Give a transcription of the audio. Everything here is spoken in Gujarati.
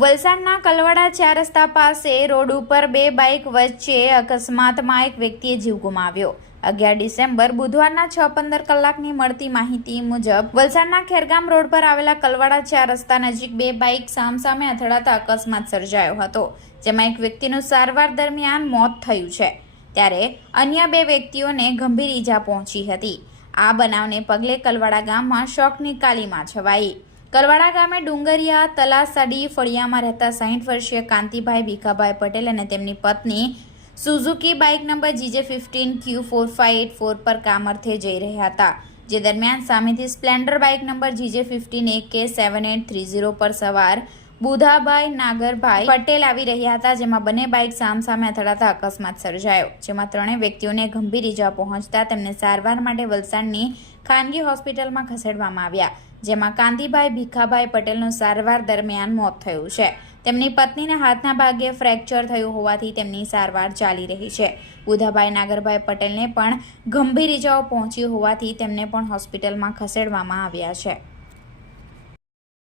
વલસાડના કલવાડા 4 રસ્તા પાસે રોડ ઉપર બે બાઇક વચ્ચે અકસ્માતમાં એક વ્યક્તિએ જીવ ગુમાવ્યો। 11 ડિસેમ્બર બુધવારના 6:15 કલાકની મળતી માહિતી મુજબ વલસાડના ખેરગામ રોડ પર આવેલા કલવાડા 4 રસ્તા નજીક બે બાઇક સામસામે અથડાતા અકસ્માત સર્જાયો હતો, જેમાં એક વ્યક્તિનું સારવાર દરમિયાન મોત થયું છે, ત્યારે અન્ય બે વ્યક્તિઓને ગંભીર ઈજા પહોંચી હતી। આ બનાવને પગલે કલવાડા ગામમાં શોકની કાલીમાં છવાઈ। કલવાડા ગામે ડુંગરિયા તલાસાડી ફળિયામાં રહેતા 60 વર્ષીય કાંતિભાઈ ભીખાભાઈ પટેલ અને તેમની પત્ની સુઝુકી બાઇક નંબર GJ15Q4584 પર કામ અર્થે જઈ રહ્યા હતા, જે દરમિયાન સામેથી સ્પ્લેન્ડર બાઇક નંબર GJ15AK7830 પર સવાર બુધાભાઈ નાગરભાઈ પટેલ આવી રહ્યા હતા, જેમાં બંને બાઇક સામસામે અથડાતા અકસ્માત સર્જાયો, જેમાં ત્રણેય વ્યક્તિઓને ગંભીર ઈજા પહોંચતા તેમને સારવાર માટે વલસાડની ખાનગી હોસ્પિટલમાં ખસેડવામાં આવ્યા, જેમાં કાંતિભાઈ ભીખાભાઈ પટેલનું સારવાર દરમિયાન મોત થયું છે। તેમની પત્નીના હાથના ભાગે ફ્રેક્ચર થયું હોવાથી તેમની સારવાર ચાલી રહી છે। બુધાભાઈ નાગરભાઈ પટેલને પણ ગંભીર ઈજાઓ પહોંચી હોવાથી તેમને પણ હોસ્પિટલમાં ખસેડવામાં આવ્યા છે।